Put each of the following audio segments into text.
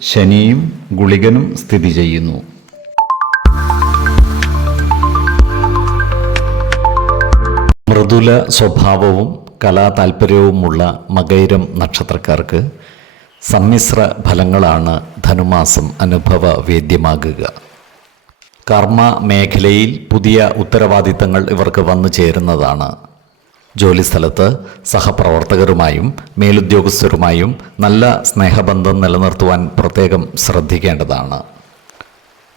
ശനിയും ഗുളികനും സ്ഥിതി ചെയ്യുന്നു. മൃദുല സ്വഭാവവും കലാ കലാതാൽപര്യവുമുള്ള മകൈരം നക്ഷത്രക്കാർക്ക് സമ്മിശ്ര ഫലങ്ങളാണ് ധനുമാസം അനുഭവ വേദ്യമാകുക കർമ്മ മേഖലയിൽ പുതിയ ഉത്തരവാദിത്തങ്ങൾ ഇവർക്ക് വന്നു ചേരുന്നതാണ്. ജോലിസ്ഥലത്ത് സഹപ്രവർത്തകരുമായും മേലുദ്യോഗസ്ഥരുമായും നല്ല സ്നേഹബന്ധം നിലനിർത്തുവാൻ പ്രത്യേകം ശ്രദ്ധിക്കേണ്ടതാണ്.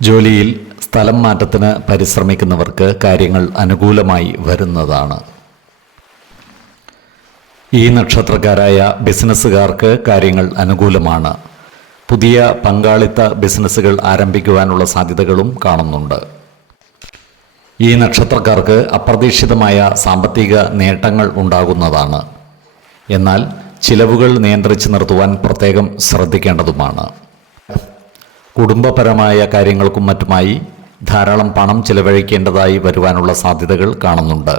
ജോലിയിൽ സ്ഥലം മാറ്റത്തിന് പരിശ്രമിക്കുന്നവർക്ക് കാര്യങ്ങൾ അനുകൂലമായി വരുന്നതാണ്. ഈ നക്ഷത്രക്കാരായ ബിസിനസ്സുകാർക്ക് കാര്യങ്ങൾ അനുകൂലമാണ്. പുതിയ പങ്കാളിത്ത ബിസിനസ്സുകൾ ആരംഭിക്കുവാനുള്ള സാധ്യതകളും കാണുന്നുണ്ട്. ഈ നക്ഷത്രക്കാർക്ക് അപ്രതീക്ഷിതമായ സാമ്പത്തിക നേട്ടങ്ങൾ ഉണ്ടാകുന്നതാണ്. എന്നാൽ ചിലവുകൾ നിയന്ത്രിച്ച് നിർത്തുവാൻ പ്രത്യേകം ശ്രദ്ധിക്കേണ്ടതുമാണ്. കുടുംബപരമായ കാര്യങ്ങൾക്കും മറ്റുമായി ധാരാളം പണം ചിലവഴിക്കേണ്ടതായി വരുവാനുള്ള സാധ്യതകൾ കാണുന്നുണ്ട്.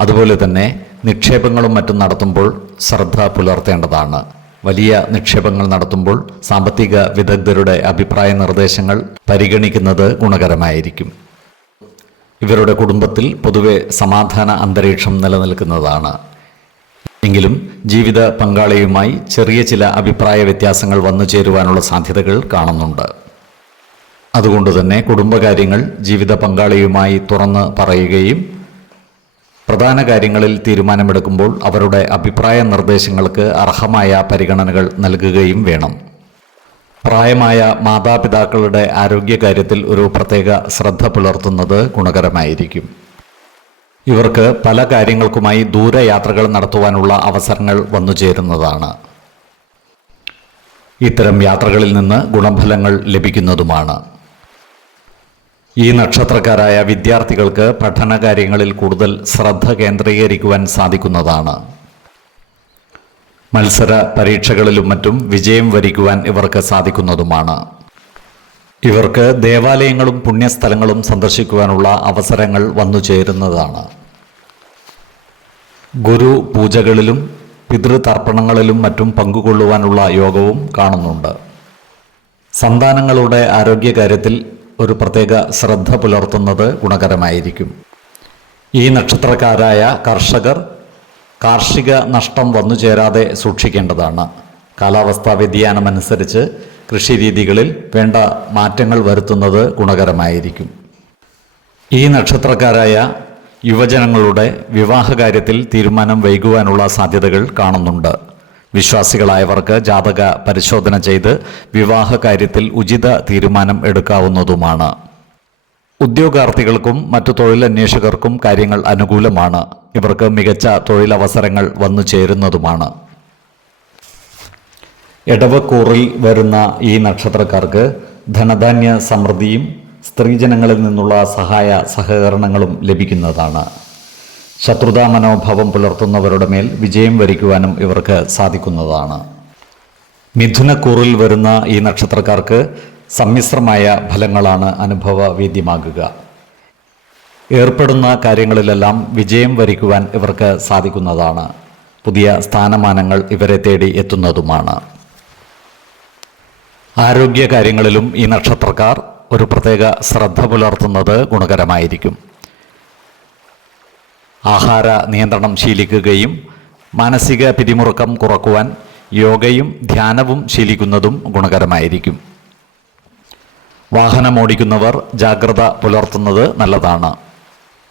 അതുപോലെ തന്നെ നിക്ഷേപങ്ങളും മറ്റും നടത്തുമ്പോൾ ശ്രദ്ധ പുലർത്തേണ്ടതാണ്. വലിയ നിക്ഷേപങ്ങൾ നടത്തുമ്പോൾ സാമ്പത്തിക വിദഗ്ധരുടെ അഭിപ്രായ നിർദ്ദേശങ്ങൾ പരിഗണിക്കുന്നത് ഗുണകരമായിരിക്കും. ഇവരുടെ കുടുംബത്തിൽ പൊതുവെ സമാധാന അന്തരീക്ഷം നിലനിൽക്കുന്നതാണ്. എങ്കിലും ജീവിത പങ്കാളിയുമായി ചെറിയ ചില അഭിപ്രായ വ്യത്യാസങ്ങൾ വന്നു ചേരുവാനുള്ള സാധ്യതകൾ കാണുന്നുണ്ട്. അതുകൊണ്ട് തന്നെ കുടുംബകാര്യങ്ങൾ ജീവിത പങ്കാളിയുമായി തുറന്ന് പറയുകയും പ്രധാന കാര്യങ്ങളിൽ തീരുമാനമെടുക്കുമ്പോൾ അവരുടെ അഭിപ്രായ നിർദ്ദേശങ്ങൾക്ക് അർഹമായ പരിഗണനകൾ നൽകുകയും വേണം. പ്രായമായ മാതാപിതാക്കളുടെ ആരോഗ്യകാര്യത്തിൽ ഒരു പ്രത്യേക ശ്രദ്ധ പുലർത്തുന്നത് ഗുണകരമായിരിക്കും. ഇവർക്ക് പല കാര്യങ്ങൾക്കുമായി ദൂരയാത്രകൾ നടത്തുവാനുള്ള അവസരങ്ങൾ വന്നു ചേരുന്നതാണ് ഇത്തരം യാത്രകളിൽ നിന്ന് ഗുണഫലങ്ങൾ ലഭിക്കുന്നതുമാണ്. ഈ നക്ഷത്രക്കാരായ വിദ്യാർത്ഥികൾക്ക് പഠന കാര്യങ്ങളിൽ കൂടുതൽ ശ്രദ്ധ കേന്ദ്രീകരിക്കുവാൻ സാധിക്കുന്നതാണ്. മത്സര പരീക്ഷകളിലും മറ്റും വിജയം വരിക്കുവാൻ ഇവർക്ക് സാധിക്കുന്നതുമാണ്. ഇവർക്ക് ദേവാലയങ്ങളും പുണ്യസ്ഥലങ്ങളും സന്ദർശിക്കുവാനുള്ള അവസരങ്ങൾ വന്നു ചേരുന്നതാണ്. ഗുരു പൂജകളിലും പിതൃതർപ്പണങ്ങളിലും മറ്റും പങ്കുകൊള്ളുവാനുള്ള യോഗവും കാണുന്നുണ്ട്. സന്താനങ്ങളുടെ ആരോഗ്യകാര്യത്തിൽ ഒരു പ്രത്യേക ശ്രദ്ധ പുലർത്തുന്നത് ഗുണകരമായിരിക്കും. ഈ നക്ഷത്രക്കാരായ കർഷകർ കാർഷിക നഷ്ടം വന്നു ചേരാതെ സൂക്ഷിക്കേണ്ടതാണ്. കാലാവസ്ഥാ വ്യതിയാനമനുസരിച്ച് കൃഷിരീതികളിൽ വേണ്ട മാറ്റങ്ങൾ വരുത്തുന്നത് ഗുണകരമായിരിക്കും. ഈ നക്ഷത്രക്കാരായ യുവജനങ്ങളുടെ വിവാഹകാര്യത്തിൽ തീരുമാനം വൈകുവാനുള്ള സാധ്യതകൾ കാണുന്നുണ്ട്. വിശ്വാസികളായവർക്ക് ജാതക പരിശോധന ചെയ്ത് വിവാഹ കാര്യത്തിൽ ഉചിത തീരുമാനം എടുക്കാവുന്നതുമാണ്. ഉദ്യോഗാർത്ഥികൾക്കും മറ്റു തൊഴിലന്വേഷകർക്കും കാര്യങ്ങൾ അനുകൂലമാണ്. ഇവർക്ക് മികച്ച തൊഴിലവസരങ്ങൾ വന്നു ചേരുന്നതുമാണ്. ഇടവക്കൂറിൽ വരുന്ന ഈ നക്ഷത്രക്കാർക്ക് ധനധാന്യ സമൃദ്ധിയും സ്ത്രീജനങ്ങളിൽ നിന്നുള്ള സഹായ സഹകരണങ്ങളും ലഭിക്കുന്നതാണ്. ശത്രുതാ മനോഭാവം പുലർത്തുന്നവരുടെ മേൽ വിജയം വരിക്കുവാനും ഇവർക്ക് സാധിക്കുന്നതാണ്. മിഥുനക്കൂറിൽ വരുന്ന ഈ നക്ഷത്രക്കാർക്ക് സമ്മിശ്രമായ ഫലങ്ങളാണ് അനുഭവവേദ്യമാകുക. ഏർപ്പെടുന്ന കാര്യങ്ങളിലെല്ലാം വിജയം വരിക്കുവാൻ ഇവർക്ക് സാധിക്കുന്നതാണ്. പുതിയ സ്ഥാനമാനങ്ങൾ ഇവരെ തേടി എത്തുന്നതുമാണ്. ആരോഗ്യ കാര്യങ്ങളിലും ഈ നക്ഷത്രക്കാർ ഒരു പ്രത്യേക ശ്രദ്ധ പുലർത്തുന്നത് ഗുണകരമായിരിക്കും. ആഹാര നിയന്ത്രണം ശീലിക്കുകയും മാനസിക പിരിമുറുക്കം കുറക്കുവാൻ യോഗയും ധ്യാനവും ശീലിക്കുന്നതും ഗുണകരമായിരിക്കും. വാഹനമോടിക്കുന്നവർ ജാഗ്രത പുലർത്തുന്നത് നല്ലതാണ്.